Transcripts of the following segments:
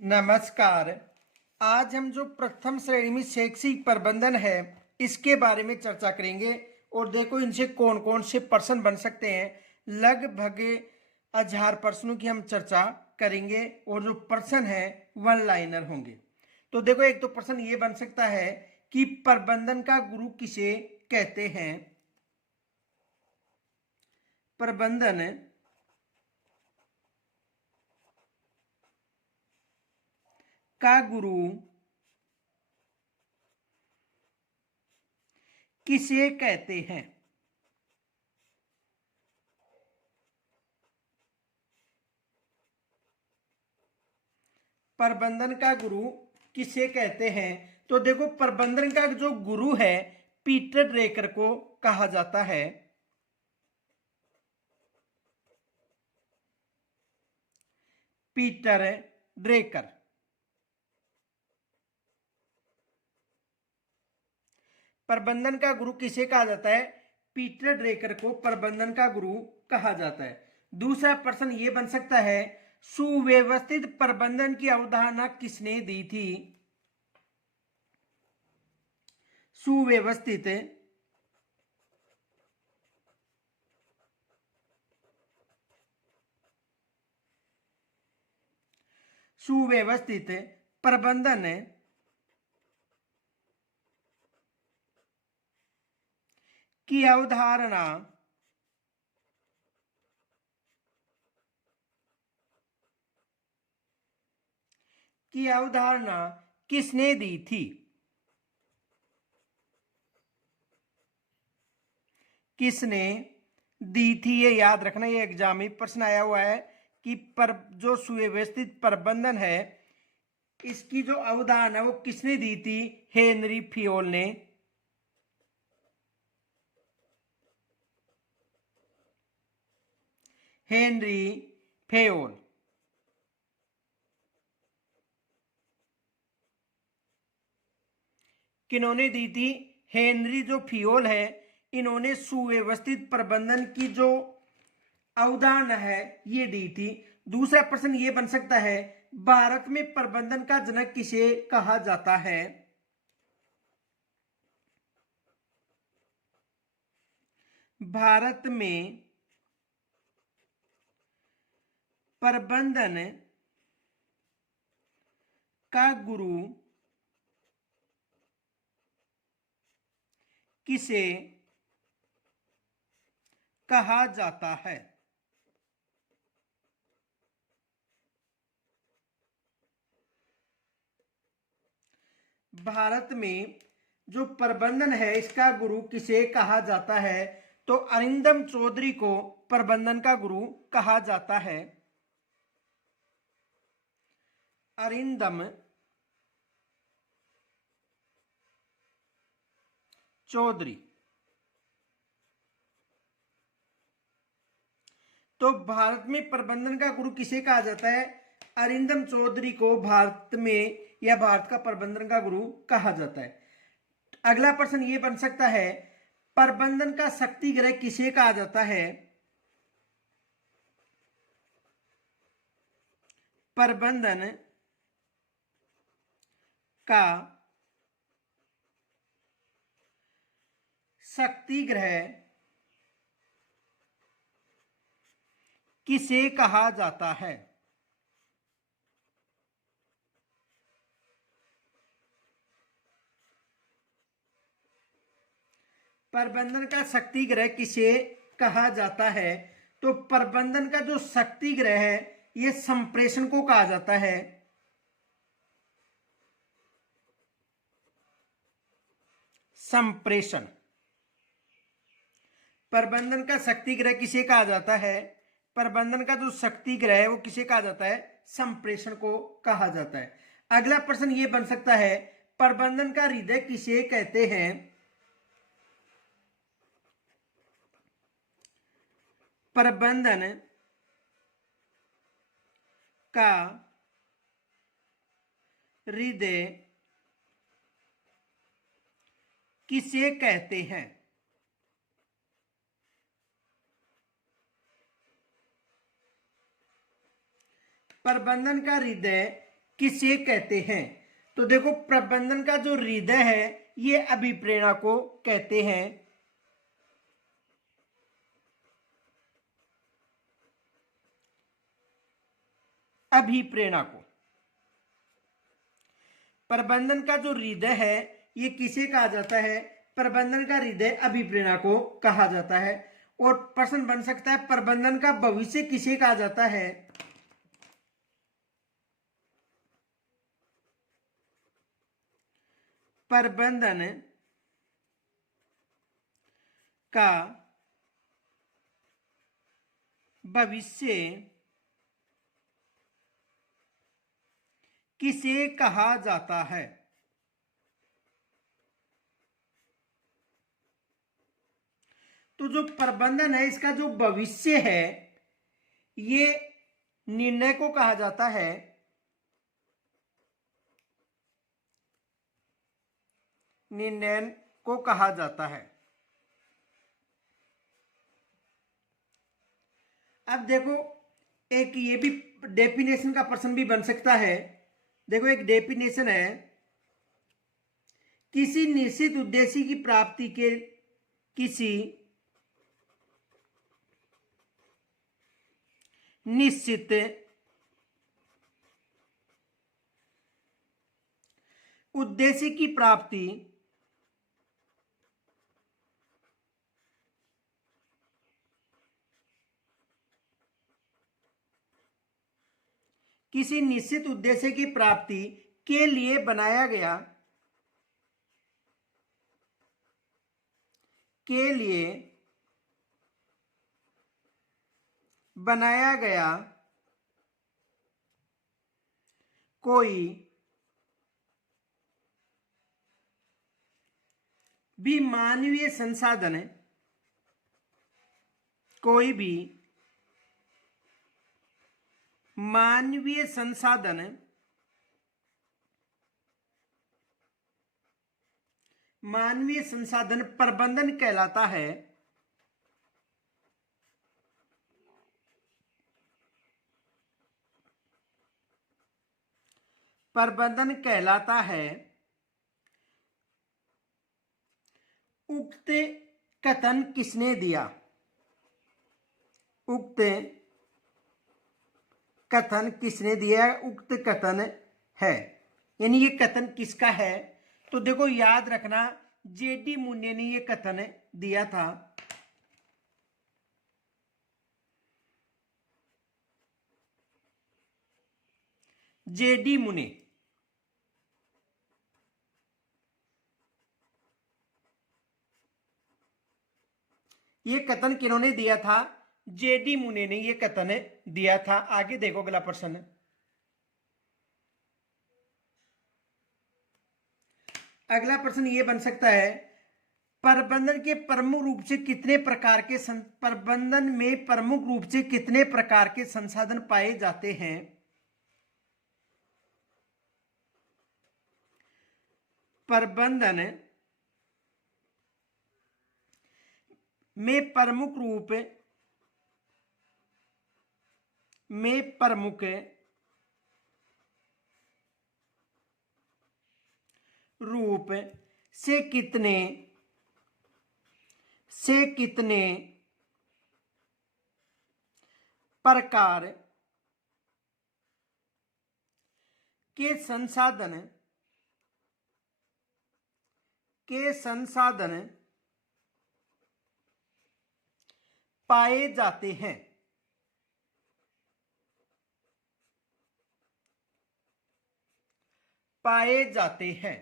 नमस्कार। आज हम जो प्रथम श्रेणी में शैक्षिक प्रबंधन है इसके बारे में चर्चा करेंगे। और देखो इनसे कौन कौन से प्रश्न बन सकते हैं। लगभग 1000 प्रश्नों की हम चर्चा करेंगे और जो प्रश्न है वन लाइनर होंगे। तो देखो एक तो प्रश्न ये बन सकता है कि प्रबंधन का गुरु किसे कहते हैं। प्रबंधन का गुरु किसे कहते हैं। प्रबंधन का गुरु किसे कहते हैं। तो देखो प्रबंधन का जो गुरु है पीटर ड्रेकर को कहा जाता है। Peter Drucker. प्रबंधन का गुरु किसे कहा जाता है। पीटर ड्रेकर को प्रबंधन का गुरु कहा जाता है। दूसरा प्रश्न ये बन सकता है सुव्यवस्थित प्रबंधन की अवधारणा किसने दी थी। सुव्यवस्थित सुव्यवस्थित प्रबंधन की अवधारणा किसने दी थी। किसने दी थी ये याद रखना। ये एग्जाम में प्रश्न आया हुआ है कि जो सुव्यवस्थित प्रबंधन है इसकी जो अवधारणा है वो किसने दी थी। हेनरी फियोल ने। Henry Fayol. किन्होंने दी थी। हेनरी जो फियोल है इन्होंने सुव्यवस्थित प्रबंधन की जो अवधारणा है ये दी थी। दूसरा प्रश्न ये बन सकता है भारत में प्रबंधन का जनक किसे कहा जाता है। भारत में प्रबंधन का गुरु किसे कहा जाता है। भारत में जो प्रबंधन है इसका गुरु किसे कहा जाता है। तो अरिंदम चौधरी को प्रबंधन का गुरु कहा जाता है। अरिंदम चौधरी। तो भारत में प्रबंधन का गुरु किसे कहा जाता है। अरिंदम चौधरी को भारत में या भारत का प्रबंधन का गुरु कहा जाता है। अगला प्रश्न ये बन सकता है प्रबंधन का शक्ति ग्रह किसे कहा जाता है। प्रबंधन का शक्ति ग्रह किसे कहा जाता है। प्रबंधन का शक्ति ग्रह किसे कहा जाता है। तो प्रबंधन का जो शक्ति ग्रह है ये संप्रेषण को कहा जाता है। संप्रेषण। प्रबंधन का शक्ति ग्रह किसे कहा जाता है। प्रबंधन का जो शक्ति ग्रह है वो किसे कहा जाता है। संप्रेषण को कहा जाता है। अगला प्रश्न ये बन सकता है प्रबंधन का हृदय किसे कहते हैं। प्रबंधन का हृदय किसे कहते हैं। प्रबंधन का हृदय किसे कहते हैं? तो देखो, प्रबंधन का जो हृदय है ये अभिप्रेरणा को कहते हैं। अभिप्रेरणा को। प्रबंधन का जो हृदय है ये किसे कहा जाता है? प्रबंधन का हृदय अभिप्रेरणा को कहा जाता है। और प्रश्न बन सकता है, प्रबंधन का भविष्य किसे कहा जाता है? प्रबंधन का भविष्य किसे कहा जाता है? तो जो प्रबंधन है इसका जो भविष्य है ये निर्णय को कहा जाता है। निर्णय को कहा जाता है। अब देखो, एक ये भी डेफिनेशन का प्रश्न भी बन सकता है। देखो, एक डेफिनेशन है, किसी निश्चित उद्देश्य की प्राप्ति के किसी निश्चित उद्देश्य की प्राप्ति किसी निश्चित उद्देश्य की प्राप्ति के लिए बनाया गया कोई भी मानवीय संसाधन प्रबंधन कहलाता है। प्रबंधन कहलाता है। उक्त कथन किसने दिया? उक्त कथन किसने दिया? उक्त कथन है, यानी ये कथन किसका है? तो देखो, याद रखना, जेडी मुने ने ये कथन दिया था। जेडी मुने, ये कथन किन्होंने दिया था? जेडी मुने ने ये कथन दिया था। आगे देखो अगला प्रश्न। अगला प्रश्न ये बन सकता है, प्रबंधन के प्रमुख रूप से कितने प्रकार के प्रबंधन में प्रमुख रूप से कितने प्रकार के संसाधन पाए जाते हैं? प्रबंधन में प्रमुख रूप से कितने प्रकार के संसाधन पाए जाते हैं?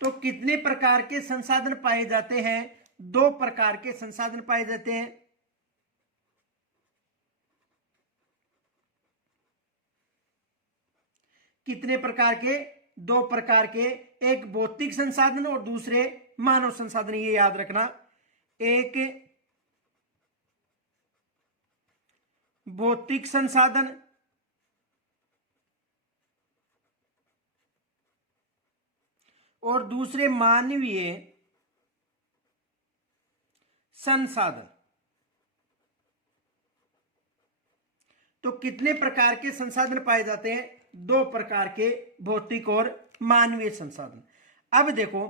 तो कितने प्रकार के संसाधन पाए जाते हैं? 2 प्रकार के संसाधन पाए जाते हैं। कितने प्रकार के? 2 प्रकार के, एक भौतिक संसाधन और दूसरे मानव संसाधन। ये याद रखना, एक भौतिक संसाधन और दूसरे मानवीय संसाधन। तो कितने प्रकार के संसाधन पाए जाते हैं? 2 प्रकार के, भौतिक और मानवीय संसाधन। अब देखो,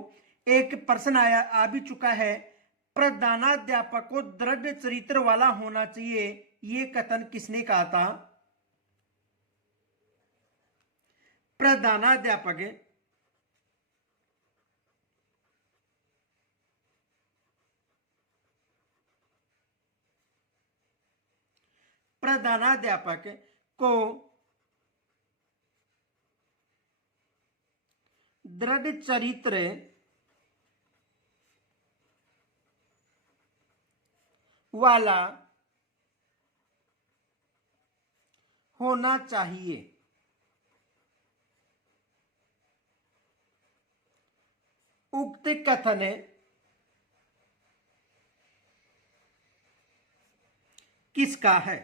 एक प्रश्न आ भी चुका है, प्रधानाध्यापक को दृढ़ चरित्र वाला होना चाहिए, ये कथन किसने कहा था? प्रधानाध्यापक प्रधानाध्यापक को दृढ़ चरित्र वाला होना चाहिए। उक्त कथन किसका है?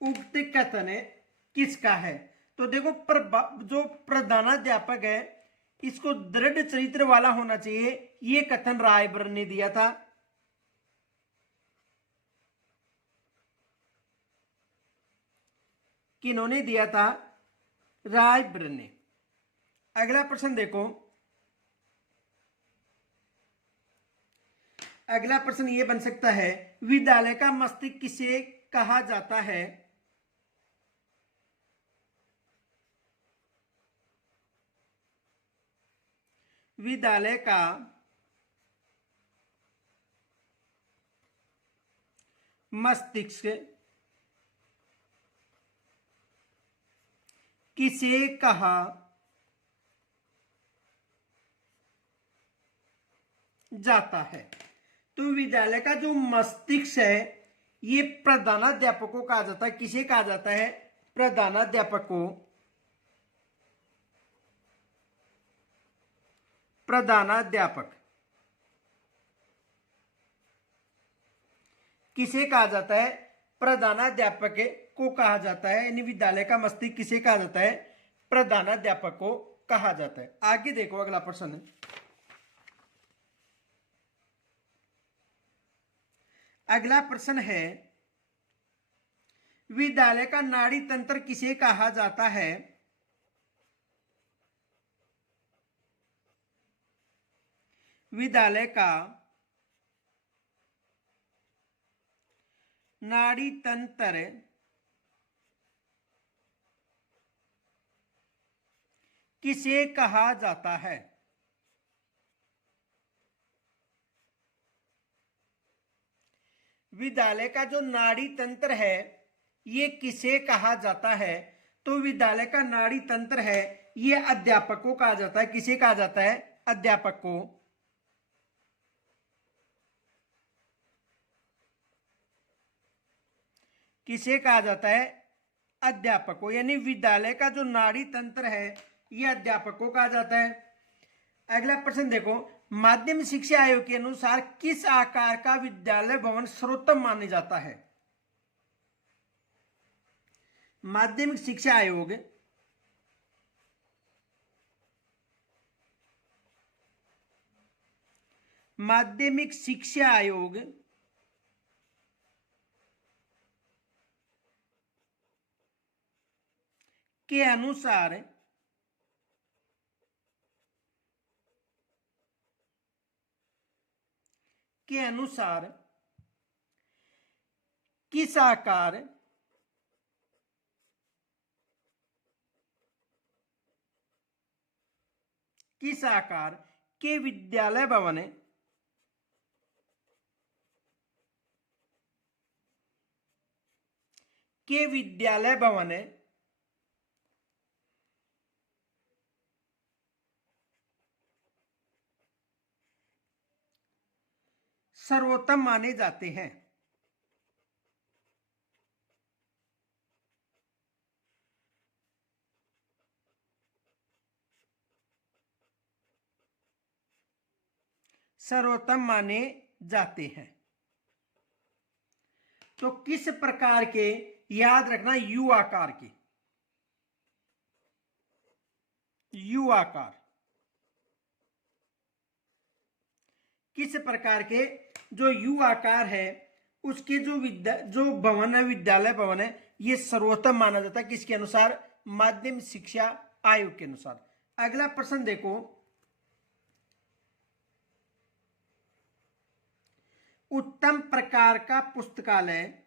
उक्त कथन किसका है? तो देखो, जो प्रधानाध्यापक है इसको दृढ़ चरित्र वाला होना चाहिए, ये कथन रायबरेली ने दिया था। किन्होंने दिया था? रायबरेली ने। अगला प्रश्न देखो, अगला प्रश्न ये बन सकता है, विद्यालय का मस्तिष्क किसे कहा जाता है? विद्यालय का मस्तिष्क किसे कहा जाता है? तो विद्यालय का जो मस्तिष्क है ये प्रधानाध्यापक को कहा जाता है। किसे कहा जाता है? प्रधानाध्यापक को। प्रधानाध्यापक किसे कहा जाता है? प्रधानाध्यापक को कहा जाता है। यानी विद्यालय का मस्तिष्क किसे कहा जाता है? प्रधानाध्यापक को कहा जाता है। आगे देखो, अगला प्रश्न। अगला प्रश्न है, विद्यालय का नाड़ी तंत्र किसे कहा जाता है? विद्यालय का नाड़ी तंत्र किसे कहा जाता है? विद्यालय का जो नाड़ी तंत्र है ये किसे कहा जाता है? तो विद्यालय का नाड़ी तंत्र है ये अध्यापक को कहा जाता है। किसे कहा जाता है? अध्यापक को। किसे कहा जाता है? अध्यापक को। यानी विद्यालय का जो नाड़ी तंत्र है यह अध्यापक को कहा जाता है। अगला प्रश्न देखो, माध्यमिक शिक्षा आयोग के अनुसार किस आकार का विद्यालय भवन सर्वोत्तम माना जाता है? माध्यमिक शिक्षा आयोग माध्यमिक शिक्षा आयोग के अनुसार किस आकार के विद्यालय भवन सर्वोत्तम माने जाते हैं? सर्वोत्तम माने जाते हैं। तो किस प्रकार के? याद रखना, यू आकार के। यू आकार किस प्रकार के जो यू आकार है उसके जो भवन है, विद्यालय भवन है, ये सर्वोत्तम माना जाता है किसके अनुसार? माध्यमिक शिक्षा आयोग के अनुसार। अगला प्रश्न देखो, उत्तम प्रकार का पुस्तकालय,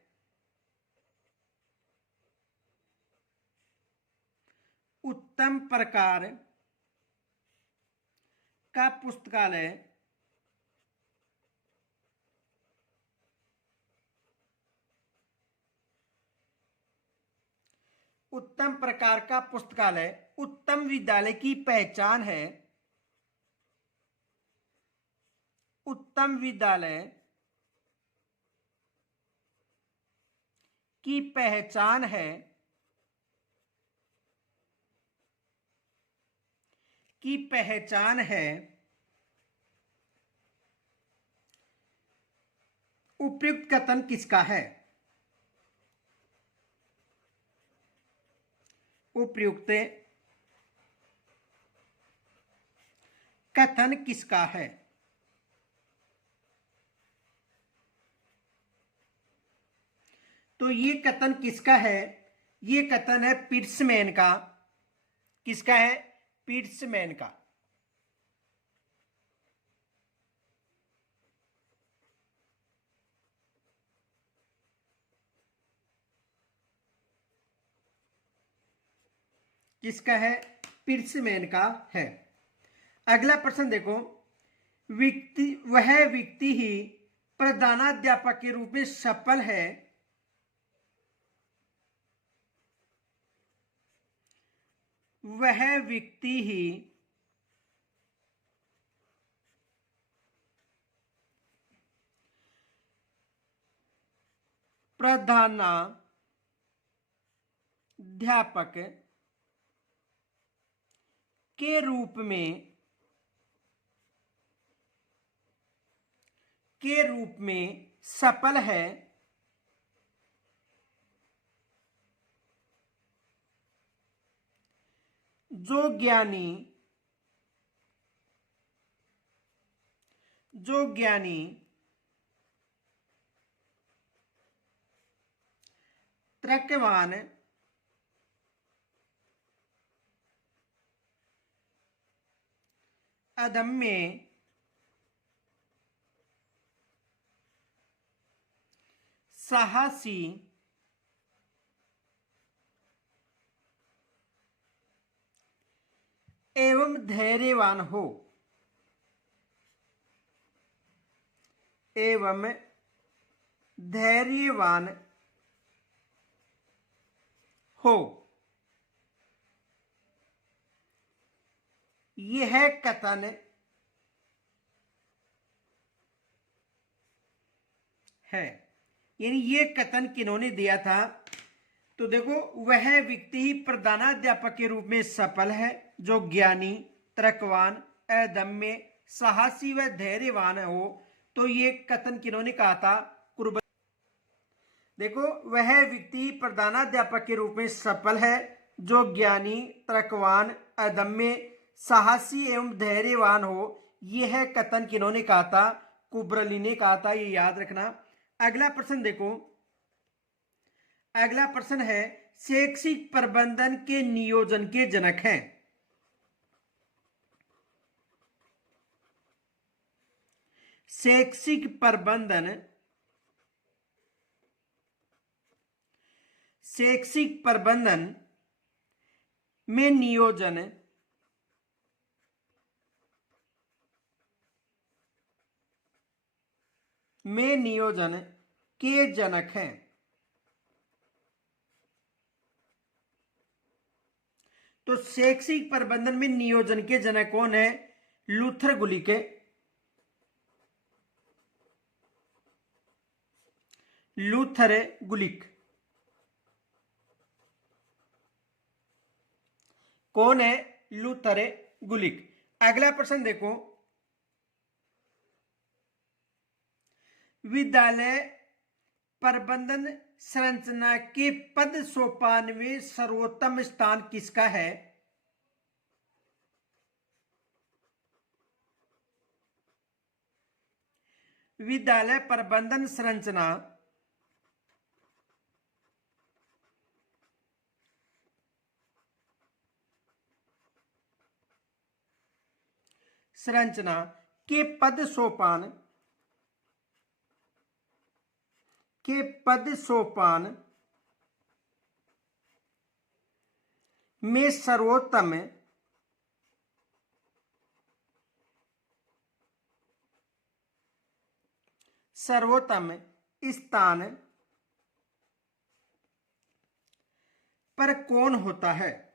उत्तम प्रकार का पुस्तकालय उत्तम प्रकार का पुस्तकालय उत्तम विद्यालय की पहचान है। उत्तम विद्यालय की पहचान है, की पहचान है। उपयुक्त कथन किसका है? उपयुक्त कथन किसका है? तो ये कथन किसका है? ये कथन है पीट्समैन का। किसका है? पीट्समैन का। किसका है? पीट्समैन का है। अगला प्रश्न देखो, वह व्यक्ति ही प्रधानाध्यापक के रूप में सफल है। वह व्यक्ति ही प्रधानाध्यापक के रूप में सफल है। जो ज्ञानी तर्कवान अदम्य साहसी एवं धैर्यवान हो, एवं धैर्यवान हो, यह कथन है। यानी ये कथन किन्होंने दिया था? तो देखो, वह व्यक्ति ही प्रधानाध्यापक के रूप में सफल है जो ज्ञानी तर्कवान अदम्य साहसी व धैर्यवान हो। तो ये कथन किन्होंने कहा था? कुर्ब। देखो, वह व्यक्ति प्रधानाध्यापक के रूप में सफल है जो ज्ञानी तर्कवान अदम्य साहसी एवं धैर्यवान हो। यह कथन किन्होंने कहा था? कुबरली ने कहा था। ये याद रखना। अगला प्रश्न देखो, अगला प्रश्न है शैक्षिक प्रबंधन के नियोजन के जनक हैं। शैक्षिक प्रबंधन में नियोजन के जनक हैं। तो शैक्षिक प्रबंधन में नियोजन के जनक कौन है? लूथर गुलिक। लूथर गुलिक कौन है? लूथर गुलिक। अगला प्रश्न देखो, विद्यालय प्रबंधन संरचना के पद सोपान में सर्वोत्तम स्थान किसका है? विद्यालय प्रबंधन संरचना के पद सोपान में सर्वोत्तम स्थान पर कौन होता है?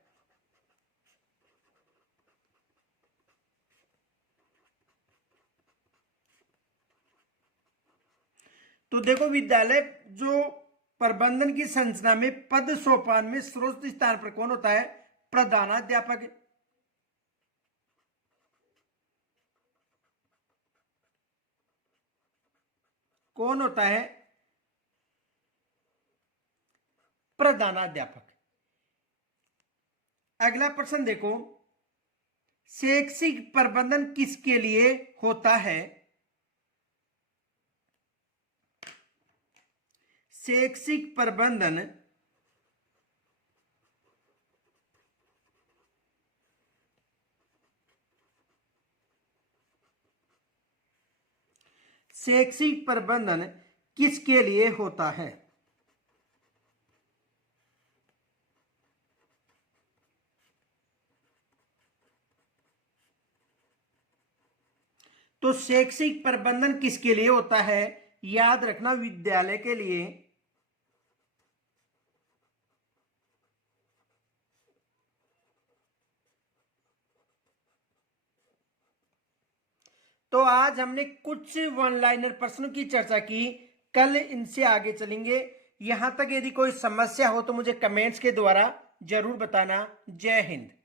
तो देखो, विद्यालय जो प्रबंधन की संरचना में पद सोपान में सर्वोच्च स्थान पर कौन होता है? प्रधानाध्यापक। कौन होता है? प्रधानाध्यापक। अगला प्रश्न देखो, शैक्षिक प्रबंधन किसके लिए होता है? शैक्षिक प्रबंधन किसके लिए होता है? तो शैक्षिक प्रबंधन किसके लिए होता है? याद रखना, विद्यालय के लिए। तो आज हमने कुछ वन लाइनर प्रश्नों की चर्चा की, कल इनसे आगे चलेंगे। यहां तक यदि कोई समस्या हो तो मुझे कमेंट्स के द्वारा जरूर बताना। जय हिंद।